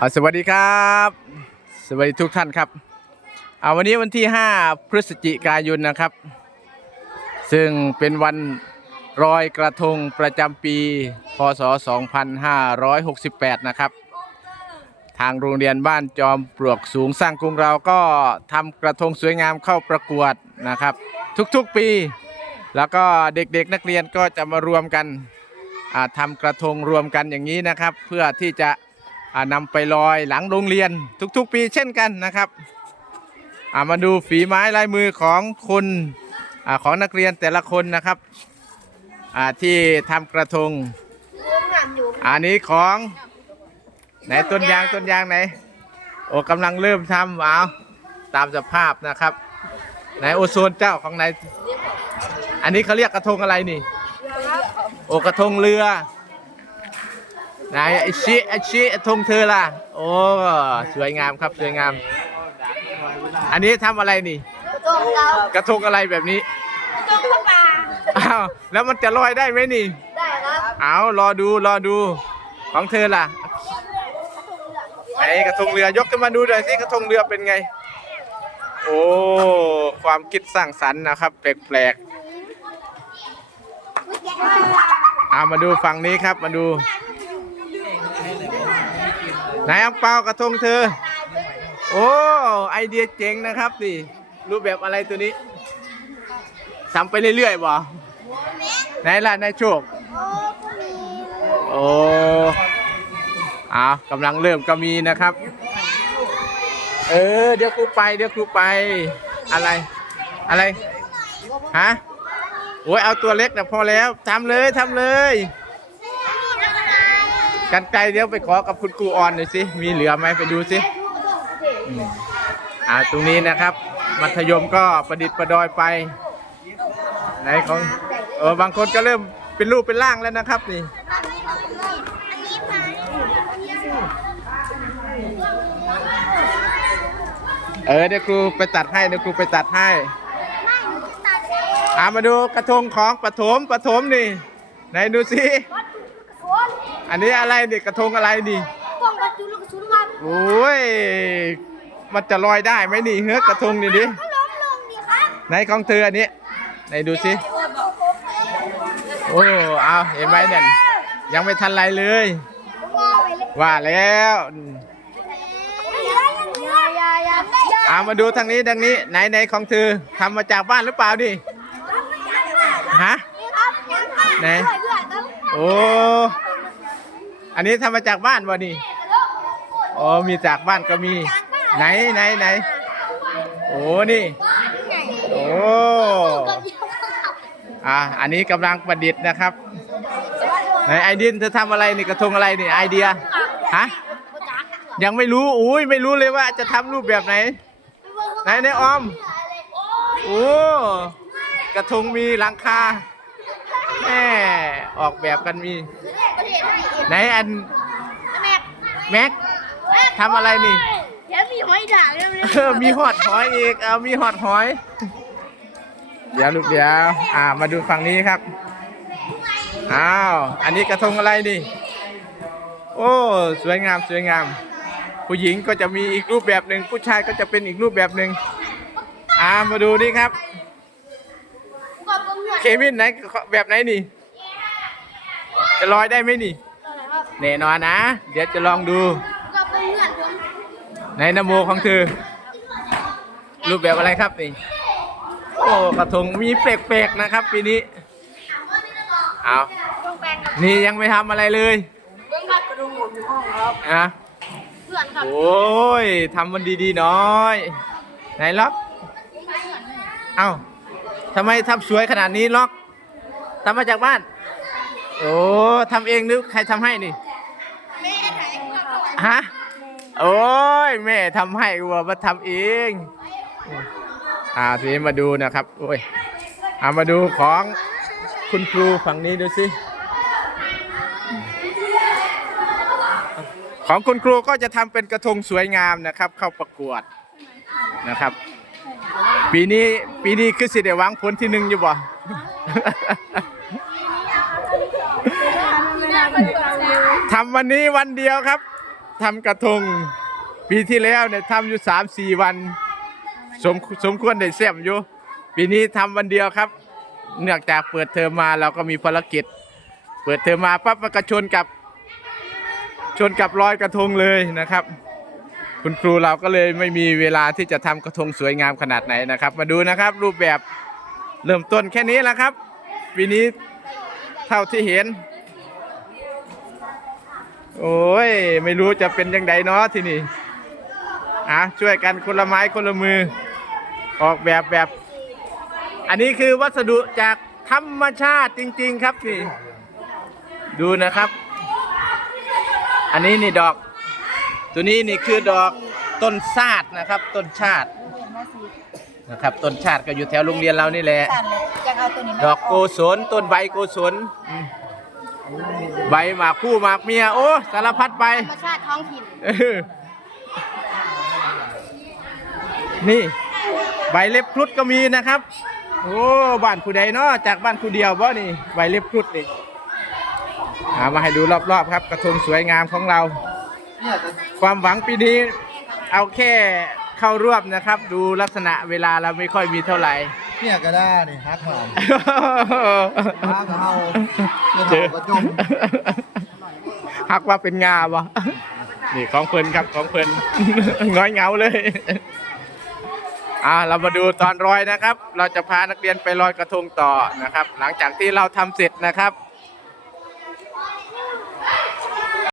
อ่าสวัสดีครับ สวัสดีทุกท่านครับอ่าวันนี้วันที่ 5 พฤศจิกายนนะครับ ซึ่งเป็นวันรอยกระทงประจำปี พศ 2568 นะครับ ทางโรงเรียนบ้านจอมปลวกสูงสร้างกรุงเราก็ทำกระทงสวยงามเข้าประกวดนะครับ ทุกๆปี แล้วก็เด็กๆนักเรียนก็จะมารวมกันทำกระทงรวมกันอย่างนี้นะครับ เพื่อที่จะ นำไปลอยหลังโรงเรียนทุกๆปีเช่นกันนะครับอ่ามาดูฝีไม้ลายมือของคนอาของนักเรียนแต่ละคนนะครับอ่าที่ทำกระทง อันนี้ของไหนต้นยางต้นยางไหนโอ้กำลังเริ่มทำเอาตามสภาพนะครับไหนโอโซนเจ้าของไหน อันนี้เขาเรียกกระทงอะไรนี่ โอกระทงเรือ ไหนไอชิไอชิธงเธอล่ะ โอ้สวยงามครับสวยงาม อันนี้ทำอะไรนี่ตรงเรากระทงอะไรแบบนี้ตรงปลาอ้าวแล้วมันจะลอยได้ไหมนี่ ได้ครับเอารอดูรอดูของเธอล่ะไหนกระทงเรือยกขึ้นมาดูหน่อยสิกระทงเรือเป็นไง โอ้ความคิดสร้างสรรค์นะครับ แปลกๆเอามาดูฝั่งนี้ครับมาดู ไหนอังเปากระทงเธอ โอ้ ไอเดียเจ๋งนะครับดิรูปแบบอะไรตัวนี้ทำไปเรื่อยๆบ่ไหนล่ะนายโชค โอ้อ้าวกำลังเริ่มก็มีนะครับ เออ เดี๋ยวครูไป เดี๋ยวครูไป อะไร อะไร ฮะ โอ้ย เอาตัวเล็กนะพอแล้ว ทำเลย ทำเลย กันไกลเดี๋ยวไปขอกับคุณครูออนหน่อยสิ มีเหลือไหมไปดูสิอืมอ่าตรงนี้นะครับ มัธยมก็ประดิษฐ์ประดอยไป ไหนของเออบางคนก็เริ่มเป็นรูปเป็นร่างแล้วนะครับนี่ เออเดี๋ยวครูไปตัดให้เดี๋ยวครูไปตัดให้อ่ามาดูกระทงของปฐมปฐมนี่ ไหนดูสิ อันนี้อะไรนี่กระทงอะไรนี่ป้องกันจุลกระสุนครับโอ้ย มันจะลอยได้ไหมนี่เฮ้ยกระทงนี่ดิก็ล้มลงดิครับไหนของเธออันนี้ไหนดูสิโอ้เอาเห็นไหมเนี่ยยังไม่ทันไรเลย ว่าแล้วยายายาเอามาดูทางนี้ทางนี้ไหนไหนของเธอทำมาจากบ้านหรือเปล่าดิฮะไหนโอ้ อันนี้ทำมาจากบ้านวะนี่อ๋อมีจากบ้านก็มี ไหนไหนไหนโอ้นี่โอ้อะอันนี้กำลังประดิษฐ์นะครับไหนไอดินเธอทำอะไรนี่กระทงอะไรนี่ไอเดียฮะยังไม่รู้อุ้ยไม่รู้เลยว่าจะทำรูปแบบไหนไหนในออมโอ้กระทงมีหลังคาแม่ออกแบบกันมี ไหนอันแม็กทำอะไรนี่เดี๋ยวมีหอยด่างแล้วเออมีหอดหอยอีกเอามีหอดหอย เดี๋ยวลูกเดี๋ยวอ่ามาดูฝั่งนี้ครับอ้าวอันนี้กระทงอะไรนี่โอ้สวยงามสวยงาม ผู้หญิงก็จะมีอีกรูปแบบหนึ่งผู้ชายก็จะเป็นอีกรูปแบบหนึ่งอ่ามาดูนี่ครับ เควินไหนแบบไหนนี่ จะลอยได้ไหมนี่แน่นอนนะ เดี๋ยวจะลองดูก็เป็นเพื่อนผมในนโมของเธอรูปแบบอะไรครับนี่โอ้กระทงมีแปลกๆนะครับปีนี้เอาต้องแปลงกับนี่ยังไม่ทำอะไรเลยเพื่อนครับกระดุมผมอยู่ห้องครับอะเพื่อนครับโอ้ยทำมันดีๆหน้อย ไหนล็อกเอ้าทำไมทำสวยขนาดนี้ล็อกทำมาจากบ้าน โอ้ทำเองหรือใครทำให้นี่ แม่ถ่ายก่อนฮะ โอ้ยแม่ทำให้วัวมาทำเอง อ่าทีนี้มาดูนะครับ โอ้ยเอามาดูของคุณครูฝั่งนี้ดูสิ ของคุณครูก็จะทำเป็นกระทงสวยงามนะครับ เข้าประกวดนะครับ ปีนี้ปีนี้คือสิได้หวังผลที่หนึ่งอยู่บ่ ทำวันนี้วันเดียวครับทำกระทงปีที่แล้วเนี่ยทำอยู่สามสี่วัน สมสมควรได้เสียมอยู่ ปีนี้ทำวันเดียวครับ เนื่องจากเปิดเทอมมาเราก็มีภารกิจ เปิดเทอมมาปั๊บมันก็ชนกับ ชนกับลอยกระทงเลยนะครับ คุณครูเราก็เลยไม่มีเวลาที่จะทำกระทงสวยงามขนาดไหนนะครับ มาดูนะครับ รูปแบบเริ่มต้นแค่นี้แหละครับ ปีนี้เท่าที่เห็น โอ้ย ไม่รู้จะเป็นยังไงเนาะที่นี่อะช่วยกันคนละไม้คนละมือ ออกแบบแบบ อันนี้คือวัสดุจากธรรมชาติจริง ๆ ครับนี่ ดูนะครับ อันนี้นี่ดอก ตัวนี้นี่คือดอกต้นชาตินะครับ ต้นชาตินะครับต้นชาติก็อยู่แถวโรงเรียนเรานี่แหละสั่นเลยจะเอาตัวนี้มาดอกโกศลต้นใบโกศลอืม ใบหมากคู่หมากเมีย โอ้สารพัดใบธรรมชาติท้องถิ่นเออนี่ ใบเล็บครุฑก็มีนะครับ โอ้บ้านผู้ใดเนาะจากบ้านผู้เดียวบ่นี่ ใบเล็บครุฑนี่เอามาให้ดูรอบๆครับ กระทงสวยงามของเราเนี่ยจะความหวังปีนี้เอาแค่เข้ารวบนะครับ ดูลักษณะเวลาเราไม่ค่อยมีเท่าไหร่ เนี่ยก็ได้นี่ฮักหอมฮักเอาเจอเฮากระจมฮักว่าเป็นงาวะนี่ของเพลินครับของเพลินง้อยเงาเลยอ่าเรามาดูตอนรอยนะครับ เราจะพานักเรียนไปลอยกระทงต่อนะครับ หลังจากที่เราทำเสร็จนะครับ